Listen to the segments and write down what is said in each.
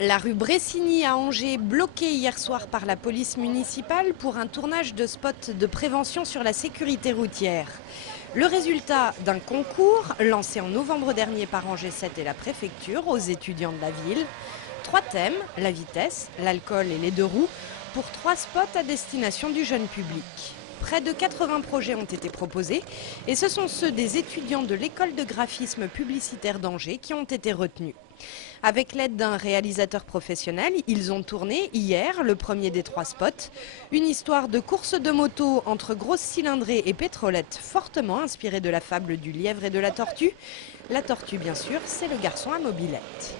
La rue Bressigny à Angers, bloquée hier soir par la police municipale pour un tournage de spot de prévention sur la sécurité routière. Le résultat d'un concours lancé en novembre dernier par Angers 7 et la préfecture aux étudiants de la ville. 3 thèmes, la vitesse, l'alcool et les deux roues, pour 3 spots à destination du jeune public. Près de 80 projets ont été proposés et ce sont ceux des étudiants de l'école de graphisme publicitaire d'Angers qui ont été retenus. Avec l'aide d'un réalisateur professionnel, ils ont tourné hier le premier des 3 spots. Une histoire de course de moto entre grosses cylindrées et pétrolettes fortement inspirée de la fable du lièvre et de la tortue. La tortue, bien sûr, c'est le garçon à mobilette.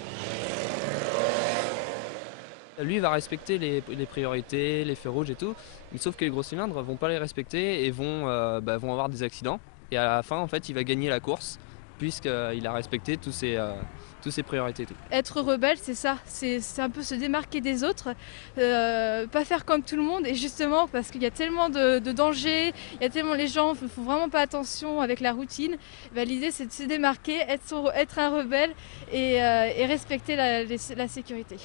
Lui, il va respecter les priorités, les feux rouges et tout, mais sauf que les gros cylindres vont pas les respecter et vont avoir des accidents. Et à la fin, en fait, il va gagner la course puisqu'il a respecté tous ses priorités et tout. Être rebelle, c'est ça, c'est un peu se démarquer des autres, pas faire comme tout le monde, et justement parce qu'il y a tellement de dangers, il y a tellement les gens ne font vraiment pas attention avec la routine. L'idée c'est de se démarquer, être un rebelle et respecter la sécurité.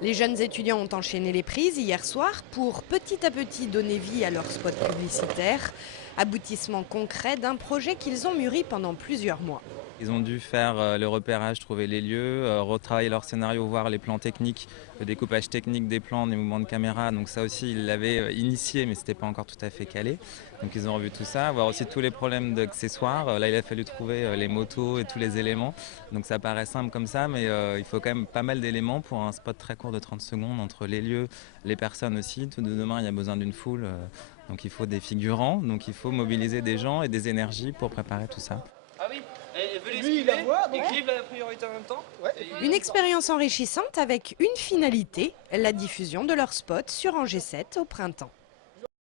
Les jeunes étudiants ont enchaîné les prises hier soir pour petit à petit donner vie à leur spot publicitaire. Aboutissement concret d'un projet qu'ils ont mûri pendant plusieurs mois. Ils ont dû faire le repérage, trouver les lieux, retravailler leur scénario, voir les plans techniques, le découpage technique des plans, des mouvements de caméra. Donc ça aussi, ils l'avaient initié, mais ce n'était pas encore tout à fait calé. Donc ils ont revu tout ça, voir aussi tous les problèmes d'accessoires. Là, il a fallu trouver les motos et tous les éléments. Donc ça paraît simple comme ça, mais il faut quand même pas mal d'éléments pour un spot très court de 30 secondes entre les lieux, les personnes aussi. Tout de demain, il y a besoin d'une foule. Donc il faut des figurants, donc il faut mobiliser des gens et des énergies pour préparer tout ça. Ah oui, elle veut les suivre, écrivent la priorité en même temps. Ouais. Une expérience enrichissante avec une finalité, la diffusion de leur spot sur Angers 7 au printemps.